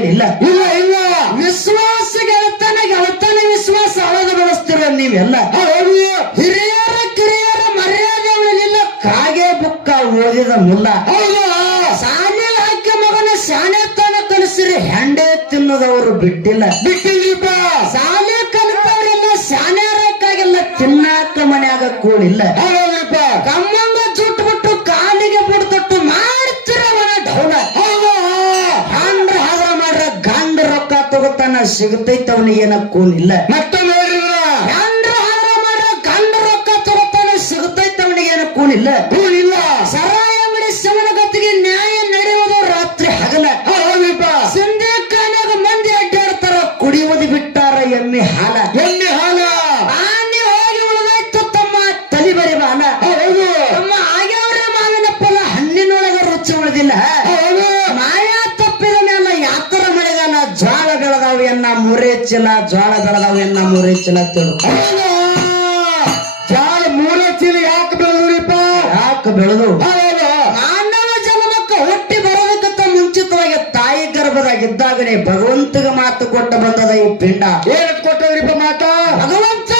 ಇಲ್ಲ ಇಲ್ಲ ಇಲ್ಲ ವಿಶ್ವಾಸ ಗೆಳತನ ವಿಶ್ವಾಸ ಅಳದ ಬೆಳೆಸ್ತಿರೋ ನೀವೆಲ್ಲ ಹಿರಿಯರ ಕಿರಿಯರ ಮರ್ಯಾದೆಗಳಿಲ್ಲ ಕಾಗೆ ಬುಕ್ಕ ಓದಿದ ಮುಲ್ಲ ಶಾಲೆ ಹಾಕಿ ಮಗನ ಶಾಣೆತನ ಕಲಿಸಿರಿ ಹೆಂಡೆ ತಿನ್ನೋದವರು ಬಿಟ್ಟಿಲ್ಲ ಶಾಲೆ ಕಲಿತವ್ರೆಲ್ಲ ಶಾಣ್ಯಾರಕ್ಕಾಗಿಲ್ಲ ತಿನ್ನಾಕ ಮನ್ಯಾಗ ಕೂಡಿಲ್ಲ ಕಮ್ಮಂಗ ಜುಟ್ಟು ಬಿಟ್ಟು ಕಾಲಿಗೆ ಬಿಡ್ತಟ್ಟು ಮಾಡ್ತಿರವನ ಢೌಲ ಹಂಡ್ರ ಹಾದ್ರ ಮಾಡ್ರ ಗಂಡ ರೊಕ್ಕ ತಗೋತಾನ ಸಿಗತೈತ ಅವನಿಗೇನ ಕೂನಿಲ್ಲ ಮತ್ತೊಮ್ಮೆ ಹಂಡ್ರ ಹಾದ್ರ ಮಾಡ್ರ ಗಂಡ ರೊಕ್ಕ ತಗೋತಾನ ಸಿಗತೈತ ಅವನಿಗೇನ ಕೂನಿಲ್ಲ ಸರಾಯ ಅಂಗಡಿ ಸಮನಗತಿಗೆ ನ್ಯಾಯ ನಡೆಯುವುದು ರಾತ್ರಿ ಹಗಲ ಸಂಧ್ಯಾ ಕಾಲಾಗ ಮಂದಿ ಅಡ್ಡಾಡ್ತಾರ ಕುಡಿಯುವುದು ಬಿಟ್ಟಾರ ಎಮ್ಮೆ ಹಾಲ ಆನೆ ಹೋಗಿ ಉಳಿದಾಯ್ತು ತಮ್ಮ ತಲಿ ಬರಿ ಬಾಲ ತಮ್ಮ ಆಗ್ಯಾವ್ರೆ ಮಾವಿನ ಫಲ ಹಣ್ಣಿನೊಳಗ ರುಚಿ ಉಳಿದಿಲ್ಲ ಮಾಯಾ ತಪ್ಪಿದ ಮೇಲೆ ಯಾತರ ಮಳೆಗಾಲ ಜ್ವಾಳ ಬೆಳೆದಾವ ಎನ್ನ ಮೂರೇ ಚೀಲ ಜ್ವಾಳ ಬೆಳೆದಾವ ಎನ್ನ ಮೂರೇ ಚೀಲ ತಿಳು ಜಾಳ ಮೂರೇ ಚೀಲ ಯಾಕೆ ಬೆಳೆದ್ರಿಪ್ಪ ಯಾಕೆ ಬೆಳೆದು ಮಾನವ ಜನ್ಮಕ್ಕ ಹುಟ್ಟಿ ಬರೋದಕ್ಕಂತ ಮುಂಚಿತವಾಗಿ ತಾಯಿ ಗರ್ಭದಾಗಿದ್ದಾಗನೇ ಭಗವಂತಗ ಮಾತು ಕೊಟ್ಟ ಬಂದದ ಈ ಪಿಂಡ ಏನ್ ಕೊಟ್ಟದ್ರಿಪ್ಪ ಮಾತಾ ಭಗವಂತ